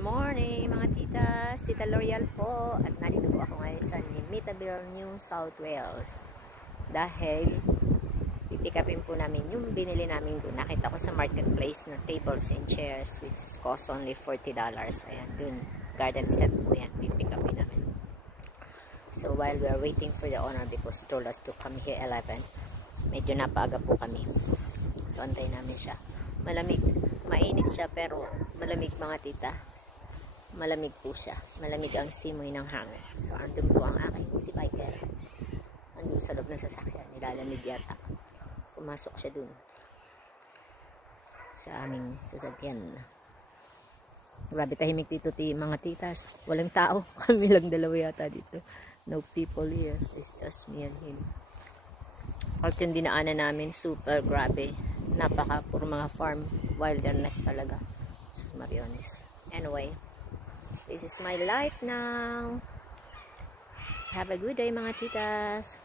morning mga titas, Tita L'Oreal po, at narito po ako ngayon sa Nimitabil, New South Wales dahil pipikapin po namin yung binili namin doon. Nakita ko sa marketplace na tables and chairs which is cost only $40. Ayan, doon, garden set po yan, pipikapin namin. So while we are waiting for the owner because he told us to come here 11, medyo napaaga po kami, so antayin namin siya. Malamig, mainit siya pero malamig mga tita, malamig po siya, malamig ang simoy ng hangin. So andun po ang aking si biker, andun sa loob ng sasakyan, nilalamig yata, pumasok siya dun sa aming sasakyan. Grabe tahimik dito mga titas, walang tao, kami lang dalawa yata dito, no people here, it's just me and him. At yung dinaanan namin, super grabe, napaka puro mga farm wilderness talaga, sus Mariones. Anyway, this is my life now. Have a good day mga titas.